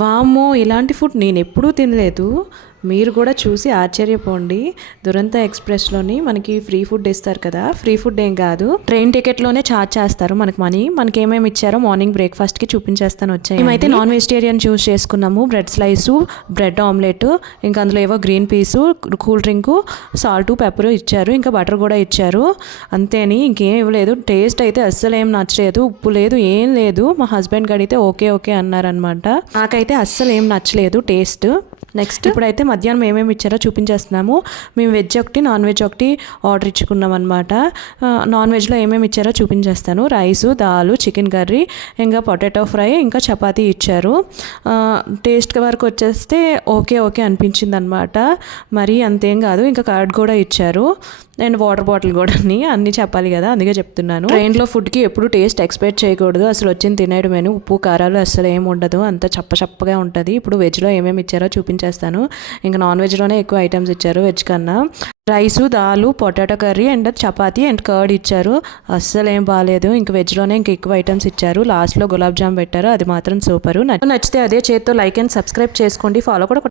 వామ్మో! ఇలాంటి ఫుడ్ నేనెప్పుడూ తినలేదు. మీరు కూడా చూసి ఆశ్చర్యపోండి. దురంతో ఎక్స్‌ప్రెస్‌లోని మనకి ఫ్రీ ఫుడ్ ఇస్తారు కదా! ఫ్రీ ఫుడ్ ఏం కాదు. ట్రైన్ టికెట్‌లోనే చార్జ్ చేస్తారు మనకి మనీ. మనకేమేమి ఇచ్చారో మార్నింగ్ బ్రేక్‌ఫాస్ట్‌కి చూపించేస్తాను వచ్చేయండి. మేమైతే నాన్ వెజిటేరియన్ చూస్ చేసుకున్నాము. బ్రెడ్ స్లైసు, బ్రెడ్ ఆమ్లెట్, ఇంకా అందులో ఏవో green peas, cool drink, salt, pepper ఇచ్చారు. ఇంకా బటర్ కూడా ఇచ్చారు. అంతేని ఇంకేం ఇవ్వలేదు. టేస్ట్ అయితే అస్సలు ఏం నచ్చలేదు. ఉప్పు లేదు, ఏం లేదు. మా హస్బెండ్‌కి అడిగితే ఓకే ఓకే అన్నారనమాట. నాకైతే అస్సలు ఏం నచ్చలేదు టేస్ట్. నెక్స్ట్ ఇప్పుడైతే మధ్యాహ్నం ఏమేమి ఇచ్చారో చూపించేస్తున్నాము. మేము వెజ్ ఒకటి, నాన్ వెజ్ ఒకటి ఆర్డర్ ఇచ్చుకున్నాం అనమాట. నాన్ వెజ్లో ఏమేమి ఇచ్చారో చూపించేస్తాను. రైసు, దాలు, చికెన్ కర్రీ, ఇంకా పొటాటో ఫ్రై, ఇంకా చపాతీ ఇచ్చారు. టేస్ట్ వరకు వచ్చేస్తే ఓకే ఓకే అనిపించింది అనమాట. మరీ అంతేం కాదు. ఇంకా కర్డ్ కూడా ఇచ్చారు అండ్ వాటర్ బాటిల్ కూడా అన్నీ చెప్పాలి కదా, అందుకే చెప్తున్నాను. ట్రైన్లో ఫుడ్కి ఎప్పుడు టేస్ట్ ఎక్స్పెక్ట్ చేయకూడదు. అసలు వచ్చింది తినేయడమేను. ఉప్పు కారాలు అసలు ఏమి ఉండదు, అంత చప్పగా ఉంటుంది. ఇప్పుడు వెజ్లో ఏమేమి ఇచ్చారో చూపించేస్తాను. ఇంకా నాన్ వెజ్లోనే ఎక్కువ ఐటమ్స్ ఇచ్చారు వెజ్ కన్నా. రైసు, దాలు, potato curry and chapati and curd ఇచ్చారు. అస్సలు ఏం బాగాలేదు. ఇంక వెజ్లోనే ఇంక ఎక్కువ ఐటమ్స్ ఇచ్చారు. లాస్ట్లో గులాబ్ జామ్ పెట్టారు, అది మాత్రం సూపరు. నచ్చితే అదే చేత్తో లైక్ అండ్ సబ్స్క్రైబ్ చేసుకోండి. ఫాలో కూడా